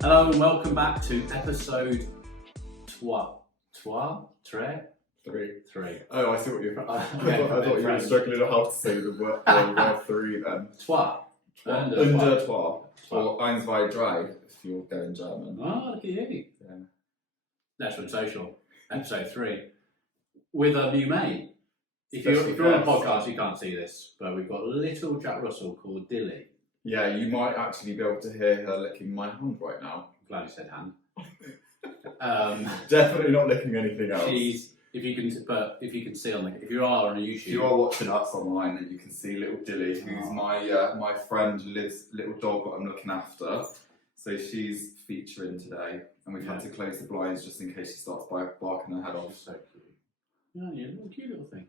Hello and welcome back to episode three. Oh, I see what you're. Okay, I thought you were struggling on how to say the word three then. Trois. Under trois. Or eins, zwei, drei, if you're going German. Oh, look at you. Yeah. Let's Social, episode 3, with a new mate. If you're Special on a guest. podcast, you can't see this, but we've got little Jack Russell called Dilly. Yeah, you might actually be able to hear her licking my hand right now. I'm glad you said hand. Definitely not licking anything else. If you can see if you are on a YouTube. If you are watching us online, then you can see little Dilly, who's my friend Liv's little dog that I'm looking after. So she's featuring today, and we've had to close the blinds just in case she starts barking her head off. So cute. Yeah, a little cute little thing.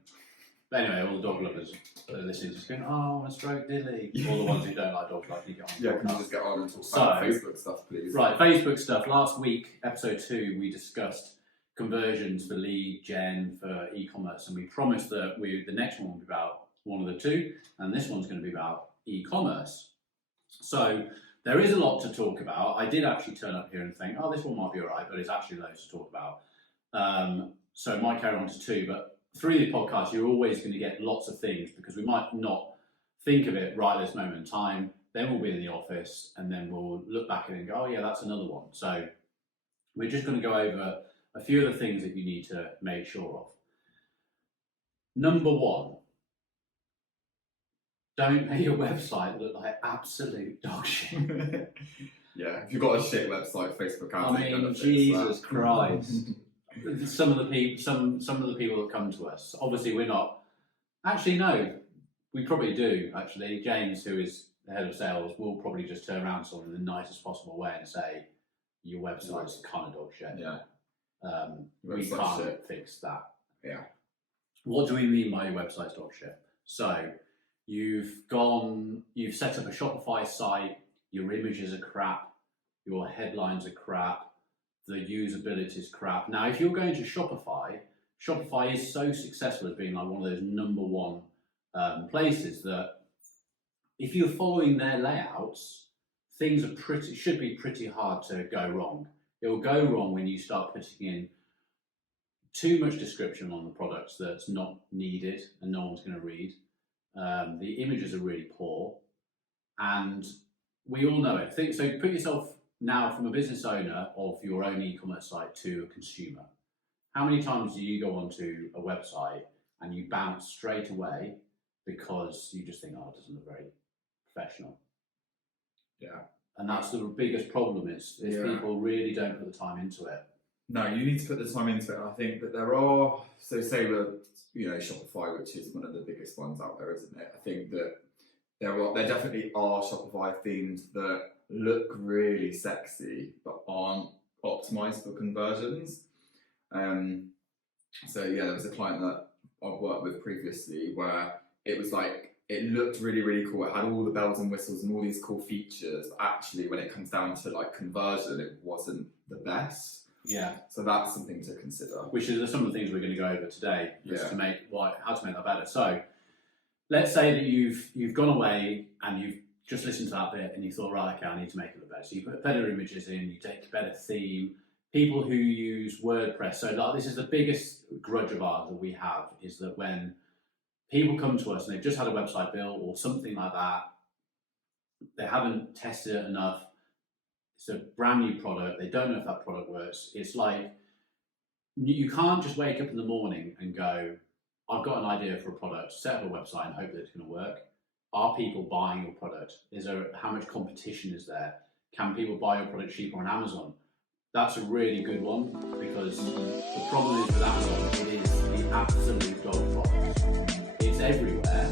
But anyway, all the dog lovers that are listening just going, oh, I want to stroke Dilly. All the ones who don't like dogs like you get on. Yeah, can you just get on and talk about Facebook stuff, please? Right, Facebook stuff. Last week, episode 2, we discussed conversions for lead gen for e-commerce, and we promised that the next one would be about one of the two, and this one's going to be about e-commerce. So there is a lot to talk about. I did actually turn up here and think, oh, this one might be all right, but it's actually loads to talk about. So it might carry on to 2, but through the podcast, you're always going to get lots of things because we might not think of it right at this moment in time. Then we'll be in the office and then we'll look back at it and go, oh yeah, that's another one. So we're just going to go over a few of the things that you need to make sure of. Number 1, don't make your website look like absolute dog shit. Yeah, if you've got a shit website, Facebook can't. I mean, Jesus Christ. Some of the people that come to us, obviously we're not. Actually, no, we probably do. Actually, James, who is the head of sales, will probably just turn around to someone in the nicest possible way and say, "Your website's kind of dog shit." Yeah. We can't fix that. Yeah. What do we mean by your website's dog shit? So, you've set up a Shopify site. Your images are crap. Your headlines are crap. The usability is crap. Now, if you're going to Shopify is so successful as being like one of those number one places that if you're following their layouts, things should be pretty hard to go wrong. It will go wrong when you start putting in too much description on the products that's not needed and no one's going to read. The images are really poor, and we all know it. So put yourself now from a business owner of your own e-commerce site to a consumer. How many times do you go onto a website and you bounce straight away because you just think, oh, it doesn't look very professional? Yeah. And that's the biggest problem is people really don't put the time into it. No, you need to put the time into it. And I think that there are, so say with, Shopify, which is one of the biggest ones out there, isn't it? I think that there definitely are Shopify themes that look really sexy but aren't optimized for conversions. There was a client that I've worked with previously where it was like it looked really, really cool. It had all the bells and whistles and all these cool features, but actually when it comes down to like conversion, it wasn't the best. Yeah. So that's something to consider. Which is some of the things we're going to go over today, just how to make that better. So let's say that you've gone away and you've just listened to that bit and you thought, right, okay, I need to make it look better. So you put better images in, you take a better theme. People who use WordPress, so this is the biggest grudge of ours that we have, is that when people come to us and they've just had a website built or something like that, they haven't tested it enough, it's a brand new product, they don't know if that product works. It's like, you can't just wake up in the morning and go, I've got an idea for a product, set up a website and hope that it's going to work. Are people buying your product? How much competition is there? Can people buy your product cheaper on Amazon? That's a really good one because the problem is with Amazon, it is the absolute dog product. It's everywhere.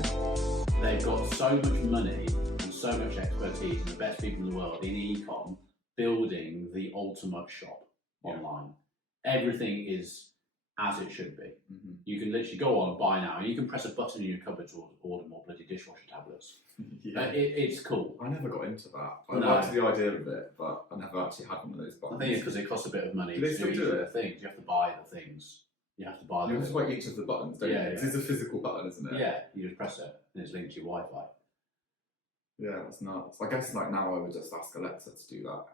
They've got so much money and so much expertise and the best people in the world in e-com building the ultimate shop online. Everything is as it should be. Mm-hmm. You can literally go on, buy now, and you can press a button in your cupboard to order more bloody dishwasher tablets. It's cool. I never got into that. I liked the idea of it, but I never actually had one of those buttons. I think it's because it costs a bit of money do they still do the things. You have to buy the things. You have to buy them. You have to buy each of the buttons, don't you? It's a physical button, isn't it? Yeah, you just press it and it's linked to your Wi-Fi. Yeah, that's nuts. I guess like now I would just ask Alexa to do that.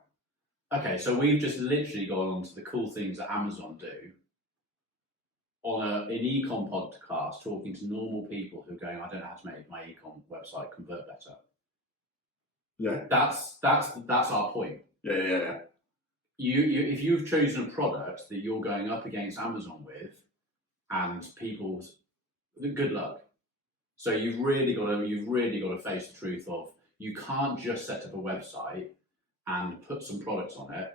Okay, so we've just literally gone on to the cool things that Amazon do on an ecom podcast, talking to normal people who are going, I don't know how to make my ecom website convert better. Yeah. That's our point. Yeah. If you've chosen a product that you're going up against Amazon with, and people's good luck. So you've really got to face the truth of you can't just set up a website and put some products on it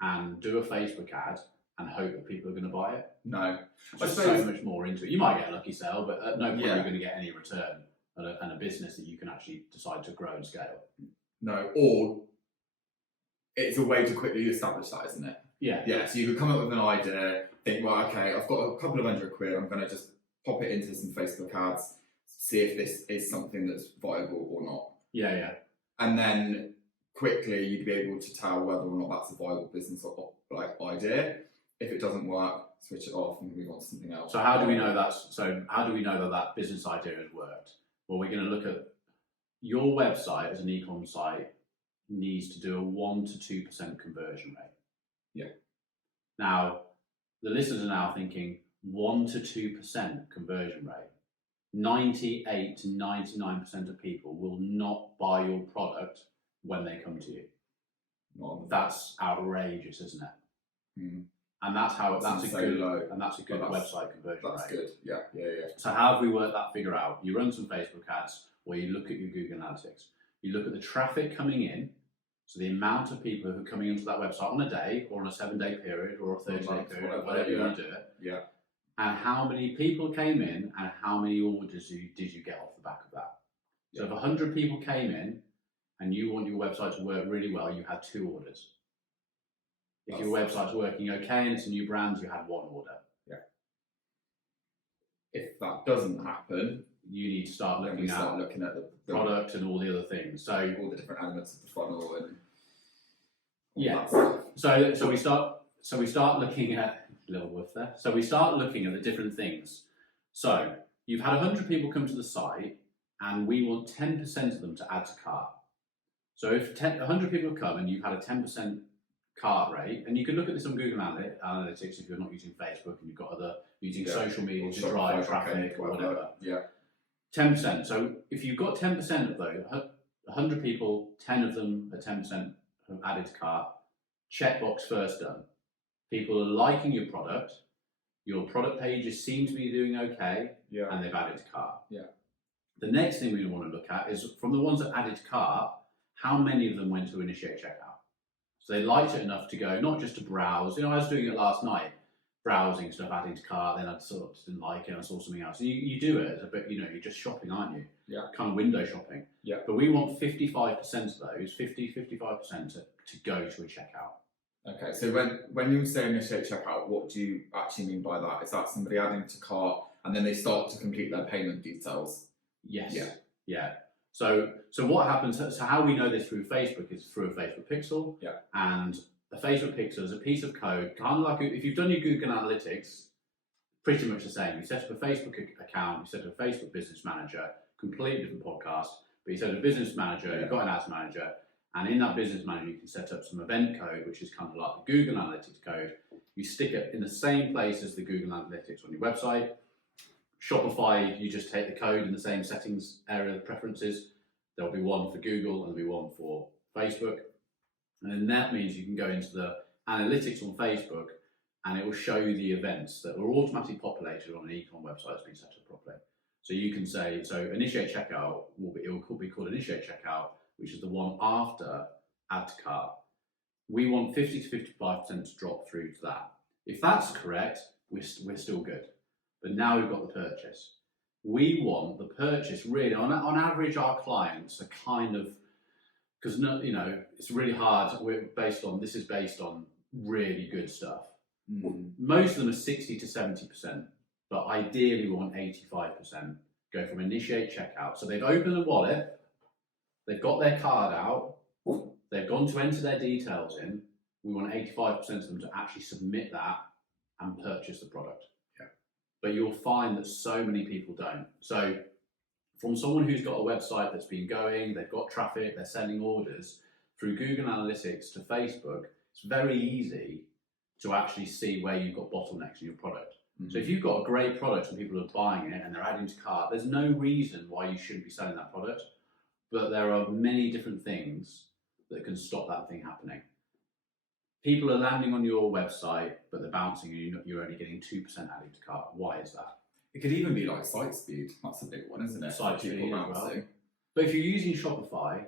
and do a Facebook ad and hope that people are going to buy it. No, There's so much more into it. You might get a lucky sale, but at no point Yeah. are you going to get any return and a business that you can actually decide to grow and scale. No, or it's a way to quickly establish that, isn't it? Yeah. Yeah, so you could come up with an idea, think, well, okay, I've got a couple of £100, I'm going to just pop it into some Facebook ads, see if this is something that's viable or not. Yeah. And then quickly you'd be able to tell whether or not that's a viable business or like idea. If it doesn't work, switch it off and move on to something else. So how do we know that business idea has worked? Well, we're going to look at your website as an e-com site needs to do a 1 to 2% conversion rate. Yeah. Now, the listeners are now thinking 1 to 2% conversion rate. 98 to 99% of people will not buy your product when they come to you. That's outrageous, isn't it? Mm. And that's a good low. website conversion rate. That's good. Yeah. So how have we worked that figure out? You run some Facebook ads, or you look at your Google Analytics. You look at the traffic coming in, so the amount of people who are coming into that website on a day, or on a 7-day period, or a 30-day period, whatever you want to do it. Yeah. And how many people came in, and how many orders did you get off the back of that? So if 100 people came in, and you want your website to work really well, you had 2 orders. If your website's working okay and it's a new brand, you had 1 order. Yeah. If that doesn't happen, you need to start looking at the product and all the other things. So all the different elements of the funnel and yeah. So we start looking at little woof there. So we start looking at the different things. So you've had 100 people come to the site, and we want 10% of them to add to cart. So if 100 people come and you've had a 10% cart rate, and you can look at this on Google Analytics if you're not using Facebook and you've got other using social media to drive traffic or whatever. Yeah. 10%. So if you've got 10% of those, 100 people, 10 of them at 10% have added to cart. Checkbox first done. People are liking your product pages seem to be doing okay, and they've added to cart. Yeah. The next thing we want to look at is from the ones that added to cart, how many of them went to initiate checkout? So they liked it enough to go, not just to browse. I was doing it last night, browsing stuff, adding to cart, then I sort of didn't like it, and I saw something else. You do it as a bit, you're just shopping, aren't you? Yeah. Kind of window shopping. Yeah. But we want 55% of those, 55% to go to a checkout. Okay, so when you say initiate checkout, what do you actually mean by that? Is that somebody adding to cart and then they start to complete their payment details? Yes. Yeah. So what happens? So how we know this through Facebook is through a Facebook pixel. Yeah. And a Facebook pixel is a piece of code, kind of like if you've done your Google Analytics, pretty much the same. You set up a Facebook account, you set up a Facebook Business Manager, completely different podcast. But you set up a business manager, you've got an ads manager, and in that business manager you can set up some event code, which is kind of like the Google Analytics code. You stick it in the same place as the Google Analytics on your website. Shopify, you just take the code in the same settings area of preferences. There'll be one for Google and there'll be one for Facebook. And then that means you can go into the analytics on Facebook and it will show you the events that are automatically populated on an e-com website that's been set up properly. So you can say, initiate checkout it will be called initiate checkout, which is the one after add to cart. We want 50 to 55% to drop through to that. If that's correct, we're still good. But now we've got the purchase. We want the purchase really, on average, our clients are kind of, because it's really hard. This is based on really good stuff. Mm. Most of them are 60 to 70%, but ideally we want 85%. Go from initiate checkout. So they've opened the wallet, they've got their card out, they've gone to enter their details in. We want 85% of them to actually submit that and purchase the product. Yeah. But you'll find that so many people don't. So from someone who's got a website that's been going, they've got traffic, they're sending orders through Google Analytics to Facebook, it's very easy to actually see where you've got bottlenecks in your product. So if you've got a great product and people are buying it and they're adding to cart, there's no reason why you shouldn't be selling that product. But there are many different things that can stop that thing happening. People are landing on your website, but they're bouncing and you're only getting 2% adding to cart. Why is that? It could even be like site speed. That's a big one, isn't it? Site People speed as bouncing. well. But if you're using Shopify,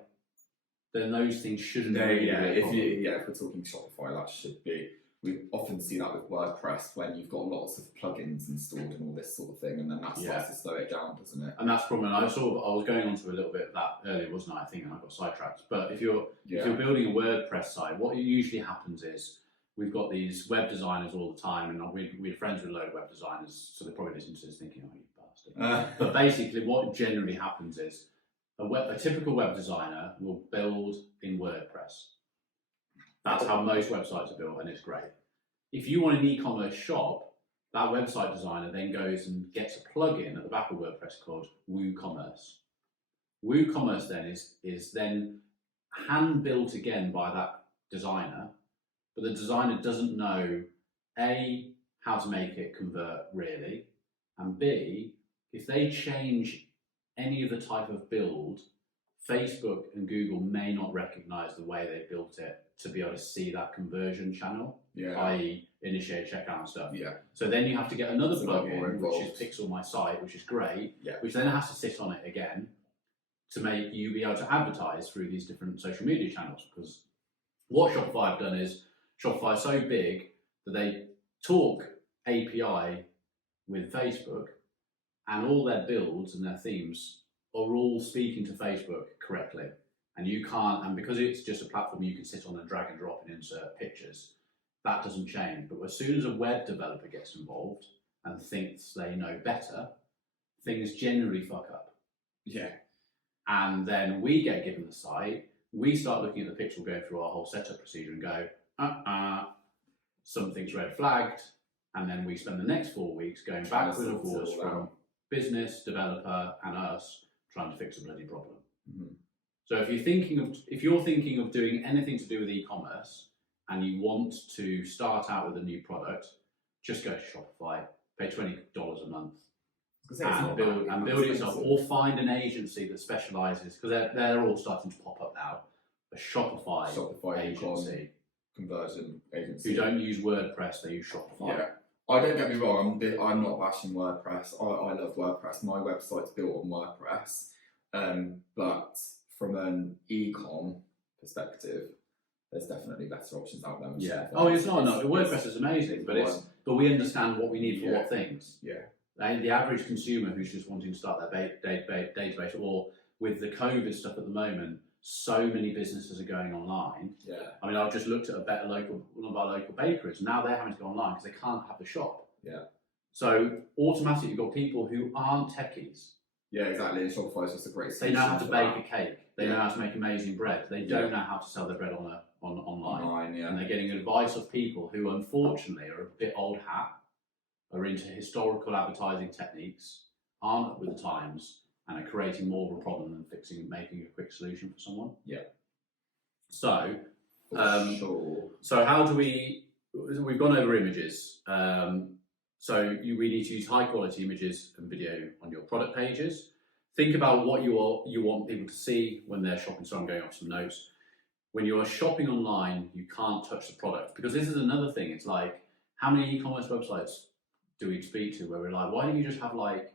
then those things shouldn't really be a problem. If we're talking Shopify, that should be. We often see that with WordPress when you've got lots of plugins installed and all this sort of thing, and then that starts to slow it down, doesn't it? And that's probably I was going on to a little bit of that earlier, wasn't I? I think, and I got sidetracked. But if you're building a WordPress site, what usually happens is we've got these web designers all the time, and we're friends with a load of web designers, so they're probably listening to this thinking, "Oh, you bastard." But basically, what generally happens is a typical web designer will build in WordPress. That's how most websites are built, and it's great. If you want an e-commerce shop, that website designer then goes and gets a plugin at the back of WordPress called WooCommerce. WooCommerce then is then hand built again by that designer, but the designer doesn't know A, how to make it convert really, and B, if they change any of the type of build, Facebook and Google may not recognize the way they built it to be able to see that conversion channel, i.e. initiate checkout and stuff. So then you have to get another plugin, which is Pixel My Site, which is great, which then has to sit on it again to make you be able to advertise through these different social media channels. Because what Shopify have done is, Shopify is so big that they talk API with Facebook, and all their builds and their themes are all speaking to Facebook correctly. And you can't, and because it's just a platform you can sit on and drag and drop and insert pictures, that doesn't change. But as soon as a web developer gets involved and thinks they know better, things generally fuck up. And then we get given the site, we start looking at the pixel, go through our whole setup procedure and go, something's red flagged. And then we spend the next 4 weeks going backwards and forwards from business, developer, and us trying to fix a bloody problem. So if you're thinking of doing anything to do with e-commerce and you want to start out with a new product, just go to Shopify, pay $20 a month, and build it yourself, or find an agency that specialises, because they're all starting to pop up now. A Shopify agency, conversion agency, who don't use WordPress, they use Shopify. I don't get me wrong, I'm not bashing WordPress. I love WordPress. My website's built on WordPress. But from an e-com perspective, there's definitely better options out there. It's not. WordPress is amazing, but we understand what we need for what things. The average consumer who's just wanting to start their database, or with the COVID stuff at the moment, so many businesses are going online. I mean, I've just looked at one of our local bakeries. Now they're having to go online because they can't have the shop. So automatically you've got people who aren't techies. Exactly. And Shopify is just a great solution. They know how to bake a cake. They know how to make amazing bread. They don't know how to sell their bread online. And they're getting advice of people who, unfortunately, are a bit old hat, are into historical advertising techniques, aren't up with the times, and are creating more of a problem than making a quick solution for someone. So, so how do we've gone over images. We need to use high quality images and video on your product pages. Think about what you want people to see when they're shopping. So I'm going off some notes. When you are shopping online, you can't touch the product, because this is another thing. It's like, how many e-commerce websites do we speak to where we're like, why don't you just have, like,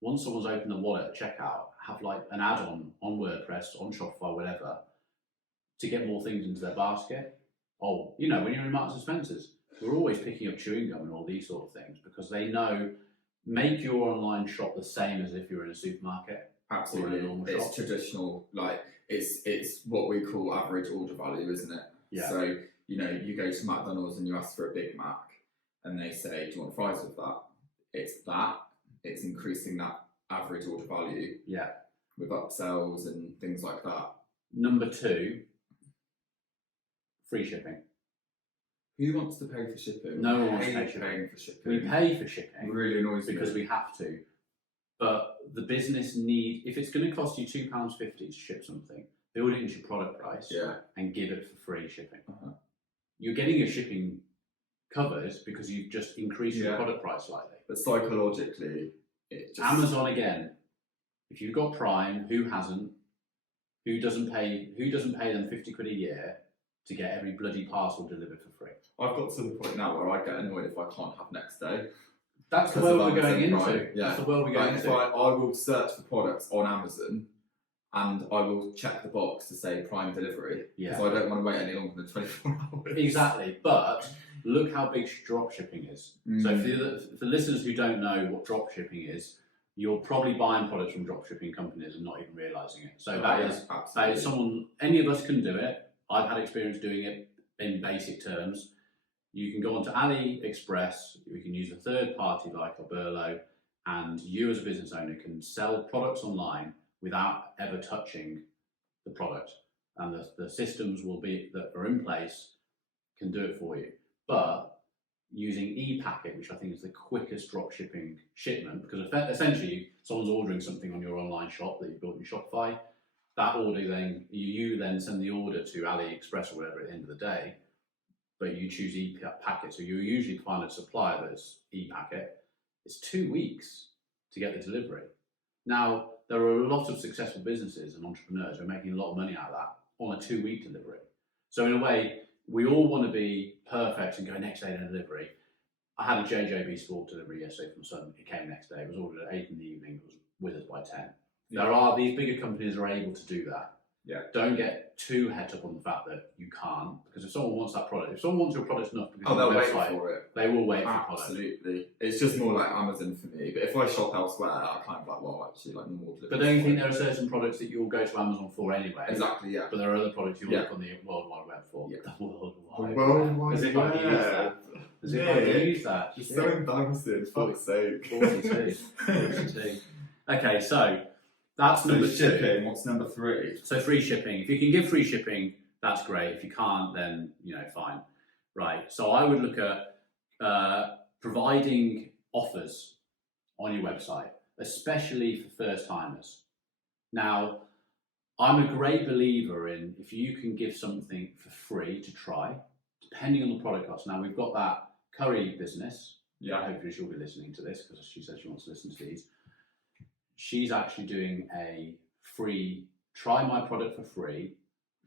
once someone's opened the wallet at checkout, have like an add-on on WordPress, on Shopify, whatever, to get more things into their basket? When you're in Marks and Spencer's, we're always picking up chewing gum and all these sort of things, because they know, make your online shop the same as if you're in a supermarket. Absolutely. It's traditional, like it's what we call average order value, isn't it? So, you go to McDonald's and you ask for a Big Mac and they say, do you want fries with that? It's increasing that average order value. With upsells and things like that. Number 2, free shipping. Who wants to pay for shipping? No one wants to pay for shipping. We pay for shipping. It really annoys me. Because we have to. But the business if it's going to cost you £2.50 to ship something, build it into your product price and give it for free shipping. you're getting your shipping covered because you've just increased your product price slightly. But psychologically, it just... Amazon again. If you've got Prime, who hasn't? Who doesn't pay them 50 quid a year to get every bloody parcel delivered for free? I've got to the point now where I get annoyed if I can't have next day. That's the world we're going into. Prime. Yeah. That's the world we're going into. I will search for products on Amazon and I will check the box to say Prime delivery because I don't want to wait any longer than 24 hours. Exactly, but look how big dropshipping is. So for listeners who don't know what dropshipping is, you're probably buying products from dropshipping companies and not even realising it. So that is someone, any of us can do it. I've had experience doing it in basic terms. You can go onto AliExpress, you can use a third party like Oberlo, and you as a business owner can sell products online without ever touching the product. And the systems that are in place can do it for you. But using Epackage, which I think is the quickest drop shipping shipment, because essentially someone's ordering something on your online shop that you built in Shopify. That order then, you then send the order to AliExpress or whatever at the end of the day, but you choose Epackage. So you usually find a supplier that's Epackage. It's 2 weeks to get the delivery. Now, there are a lot of successful businesses and entrepreneurs who are making a lot of money out of that on a 2-week delivery. So in a way, we all want to be perfect and go next day delivery. I had a JJB Sport delivery yesterday from Sun. It came next day. It was ordered at 8 in the evening. It was with us by 10. Yeah. These bigger companies are able to do that. Yeah. Don't get too het up on the fact that you can't, because if someone wants that product, if someone wants your product enough, they'll wait for it. They will wait for your product. Absolutely. It's just more like Amazon for me. But if I shop elsewhere, I kind of like, well, actually, like normal delivery. But don't you think there are certain products that you'll go to Amazon for anyway? Exactly, yeah. But there are other products you'll look on the World Wide Web for. Yeah. The World Wide Web. As if I can use that. As if I can use that. It's so embarrassing, for fuck's sake. 42. Okay, so that's number 2. Shipping, what's number 3? So free shipping. If you can give free shipping, that's great. If you can't, then fine. Right. So I would look at providing offers on your website, especially for first timers. Now, I'm a great believer in if you can give something for free to try, depending on the product cost. Now we've got that curry business. Yeah. Hopefully she'll be listening to this because she says she wants to listen to these. She's actually doing a free, try my product for free,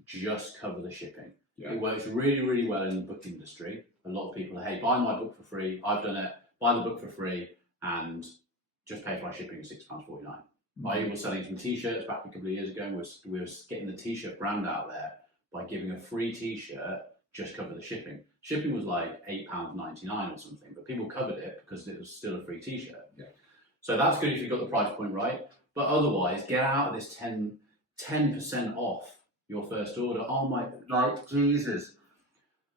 just cover the shipping. Yeah. It works really, really well in the book industry. A lot of people are, hey, buy my book for free. I've done it, buy the book for free and just pay for my shipping, £6.49. I was selling some T-shirts back a couple of years ago and we were getting the T-shirt brand out there by giving a free T-shirt, just cover the shipping. Shipping was like £8.99 or something, but people covered it because it was still a free T-shirt. Yeah. So that's good if you've got the price point right, but otherwise get out of this 10% off your first order. Oh my, like Jesus.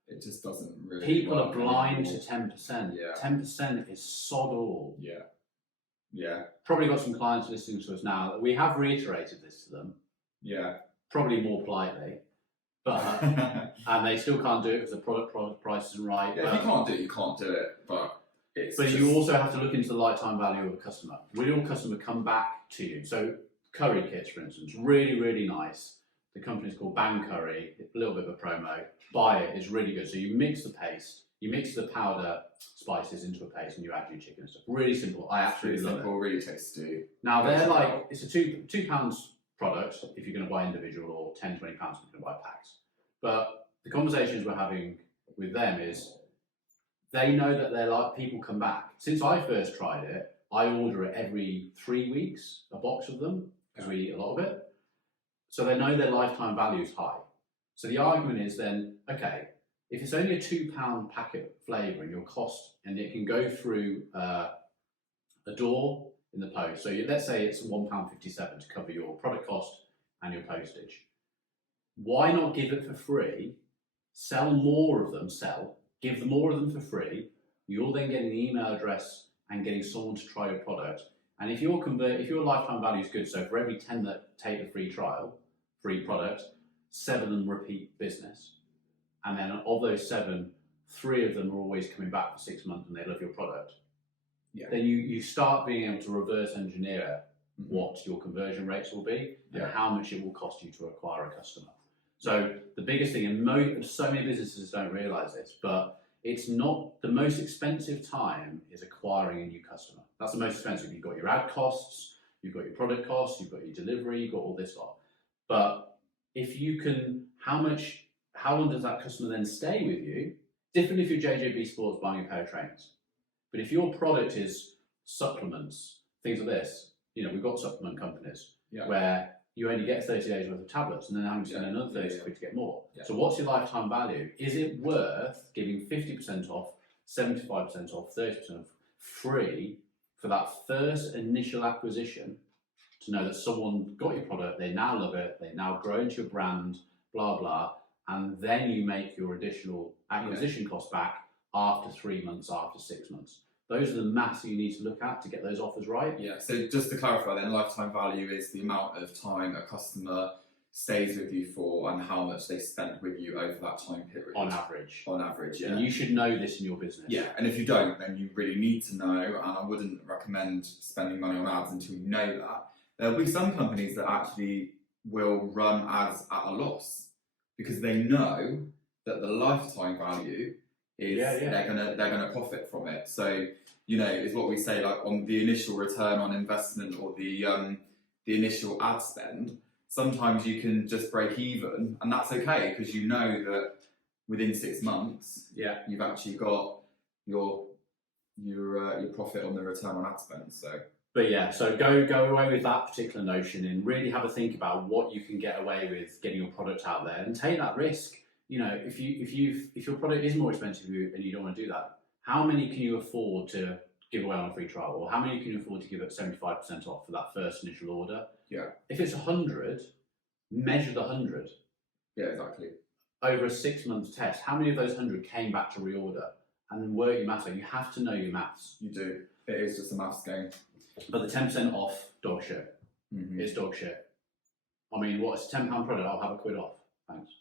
It just doesn't really. People are blind to 10%. Yeah. 10% is sod all. Yeah. Yeah. Probably got some clients listening to us now. We have reiterated this to them. Yeah. Probably more politely. But and they still can't do it because the product price isn't right. Yeah, if you can't do it, you can't do it. But you also have to look into the lifetime value of a customer. Will your customer come back to you? So curry kits, for instance, really, really nice. The company's called Bang Curry. A little bit of a promo. Buy it. It's really good. So you mix the paste, you mix the powder spices into a paste, and you add your chicken and stuff. Really simple. I absolutely love it. Really tasty. Now they're like, it's a £2 product if you're going to buy individual, or £10, £20 if you're going to buy packs. But the conversations we're having with them is they know that they're like, people come back. Since I first tried it, I order it every 3 weeks, a box of them, because we eat a lot of it. So they know their lifetime value is high. So the argument is then, okay, if it's only a £2 packet flavour and your cost, and it can go through a door in the post. So let's say it's £1.57 to cover your product cost and your postage. Why not give it for free? Sell more of them. Give them more of them for free. You're then getting the email address and getting someone to try your product. And if your lifetime value is good, so for every 10 that take the free trial, free product, 7 of them repeat business. And then of those 7, 3 of them are always coming back for 6 months and they love your product. Yeah. Then you start being able to reverse engineer what your conversion rates will be and how much it will cost you to acquire a customer. So the biggest thing, and so many businesses don't realise this, but it's not the most expensive time is acquiring a new customer. That's the most expensive. You've got your ad costs, you've got your product costs, you've got your delivery, you've got all this lot. But if you can, how long does that customer then stay with you? Different if you're JJB Sports buying a pair of trainers. But if your product is supplements, things like this, we've got supplement companies where you only get 30 days worth of tablets and then having to spend another 30 quid to get more. Yeah. So what's your lifetime value? Is it worth giving 50% off, 75% off, 30% off free for that first initial acquisition to know that someone got your product, they now love it, they now grow into your brand, blah, blah, and then you make your additional acquisition cost back after 3 months, after 6 months. Those are the maths that you need to look at to get those offers right. Yeah, so just to clarify then, lifetime value is the amount of time a customer stays with you for and how much they spend with you over that time period. On average. On average, yeah. And you should know this in your business. Yeah, and if you don't, then you really need to know, and I wouldn't recommend spending money on ads until you know that. There'll be some companies that actually will run ads at a loss because they know that the lifetime value is they're gonna profit from it. So is what we say, like on the initial return on investment or the initial ad spend. Sometimes you can just break even, and that's okay because you know that within 6 months, you've actually got your profit on the return on ad spend. So go away with that particular notion and really have a think about what you can get away with getting your product out there and take that risk. If your product is more expensive and you don't want to do that, how many can you afford to give away on a free trial, or how many can you afford to give at 75% off for that first initial order? Yeah. If it's 100, measure the 100. Yeah, exactly. Over a 6 month test, how many of those 100 came back to reorder? And then work your maths out. You have to know your maths. You do. It is just a maths game. But the 10% off, dog shit. Mm-hmm. It's dog shit. I mean, it's a £10 product, I'll have a quid off. Thanks.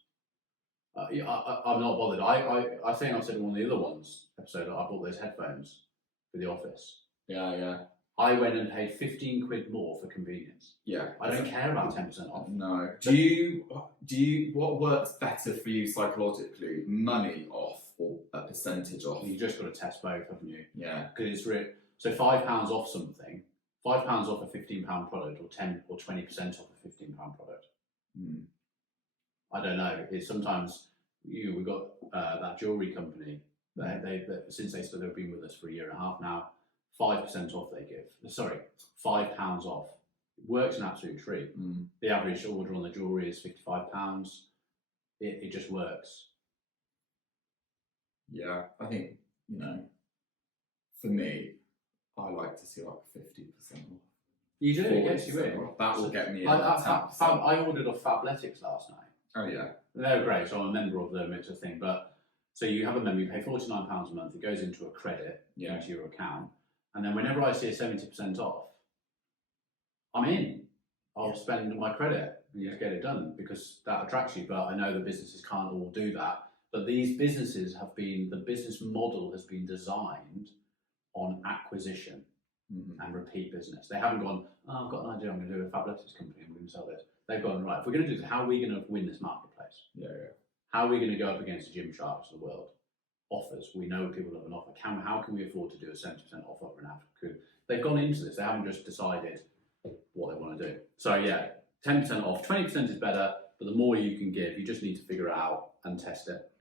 I'm not bothered. I think I said in one of the other episode, I bought those headphones for the office. Yeah. I went and paid 15 quid more for convenience. Yeah. I don't care about 10% off. No. Do you what works better for you psychologically? Money off or a percentage off? You just got to test both, haven't you? Yeah. Because it's real. So £5 off something, £5 off a £15 product, or 10 or 20% off a £15 product. I don't know. It's sometimes we've got that jewellery company. They since they've been with us for a year and a half now. 5% off they give. Sorry, £5 off. It works an absolute treat. The average order on the jewellery is £55. It just works. Yeah, I think for me, I like to see like 50% off. You do, it gets you in. That will get me in. I ordered off Fabletics last night. Oh yeah. They're great, so I'm a member of them, it's a thing. But so you have a member, you pay £49 a month, it goes into a credit into your account. And then whenever I see a 70% off, I'm in. I'll spend my credit and just get it done because that attracts you. But I know the businesses can't all do that. But these businesses the business model has been designed on acquisition and repeat business. They haven't gone, I've got an idea, I'm going to do a Fabletics company and we're going to sell this. They've gone, right, if we're going to do this, how are we going to win this marketplace? Yeah. How are we going to go up against the Gymsharks of the world? Offers. We know people love an offer. How can we afford to do a 70% off offer an ad? They've gone into this. They haven't just decided what they want to do. So 10% off. 20% is better, but the more you can give, you just need to figure it out and test it.